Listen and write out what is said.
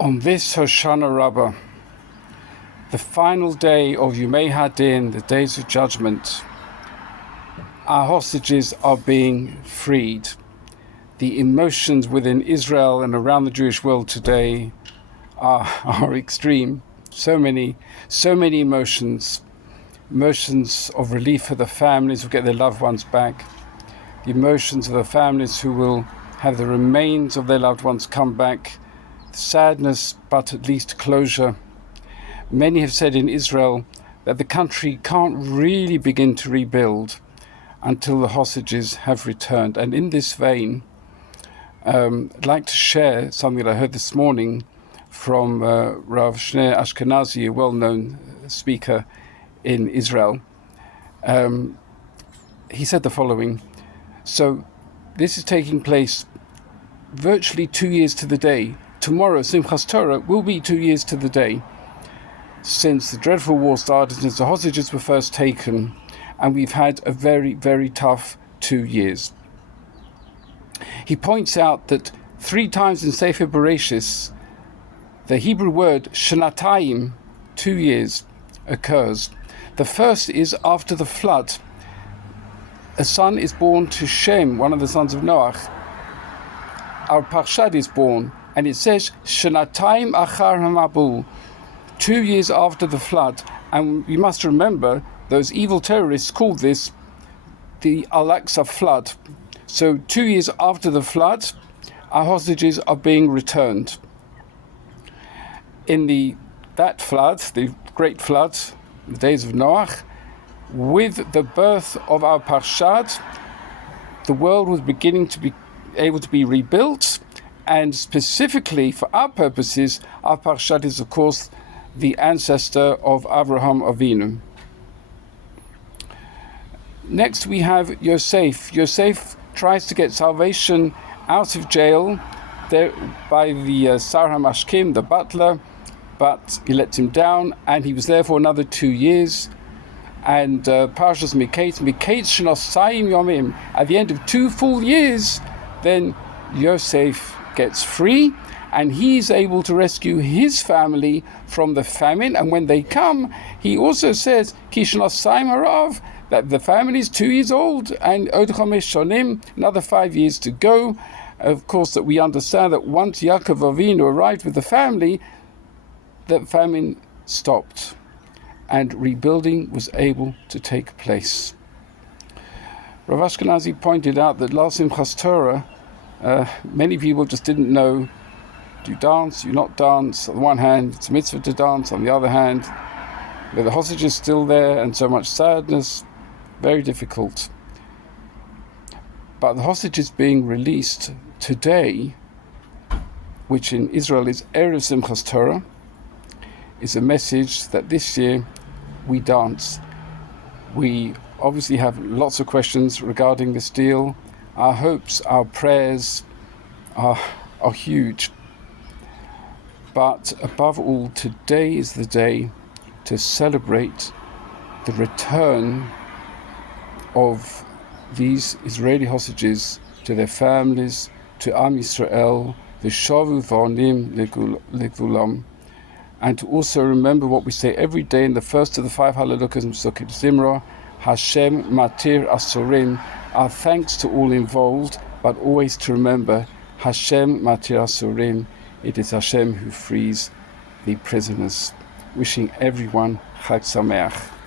On this Hoshana Raba, the final day of Yomei Hadin, the days of judgment, our hostages are being freed. The emotions within Israel and around the Jewish world today are extreme. So many emotions of relief for the families who get their loved ones back, the emotions of the families who will have the remains of their loved ones come back, sadness, but at least closure. Many have said in Israel that the country can't really begin to rebuild until the hostages have returned. And in this vein, I'd like to share something that I heard this morning from Rav Shneur Ashkenazi, a well-known speaker in Israel. He said the following: so this is taking place virtually 2 years to the day. Tomorrow, Simchat Torah, will be 2 years to the day since the dreadful war started, since the hostages were first taken, and we've had a very, very tough 2 years. He points out that 3 times in Sefer Bereshis, the Hebrew word shenatayim, 2 years, occurs. The first is after the flood. A son is born to Shem, one of the sons of Noach. Our Parshad is born, and it says shenatayim achar hamabul, 2 years after the flood. And you must remember, those evil terrorists called this the Al-Aqsa flood. So 2 years after the flood, our hostages are being returned. In that flood, the great flood, the days of Noach, with the birth of our Parshad, the world was beginning to be able to be rebuilt, and specifically for our purposes, our Parshad is of course the ancestor of Avraham Avinu. Next we have Yosef. Yosef tries to get salvation out of jail there by the Sar HaMashkim, the butler, but he lets him down, and he was there for another 2 years. And Parshas Miketz Shenosayim Yomim, at the end of 2 full years, then Yosef gets free, and he's able to rescue his family from the famine. And when they come, he also says, Ki Shenosayim Harav, that the family is 2 years old, and Od Chomesh Shonim, another 5 years to go. Of course, that we understand that once Yaakov Avinu arrived with the family, the famine stopped, and rebuilding was able to take place. Rav Ashkenazi pointed out that last Simchat Torah, many people just didn't know, do you dance, do you not dance? On the one hand, it's a mitzvah to dance. On the other hand, with the hostages still there and so much sadness, very difficult. But the hostages being released today, which in Israel is Erev Simchat Torah, is a message that this year we dance. We obviously have lots of questions regarding this deal. Our hopes, our prayers are huge. But above all, today is the day to celebrate the return of these Israeli hostages to their families, to Am Yisrael, v'shavu v'onim legulam, and to also remember what we say every day in the first of the 5 Halalukas in Pesukei Zimra, Hashem matir asurim, our thanks to all involved, but always to remember, Hashem matir asurim, it is Hashem who frees the prisoners. Wishing everyone Chag Sameach.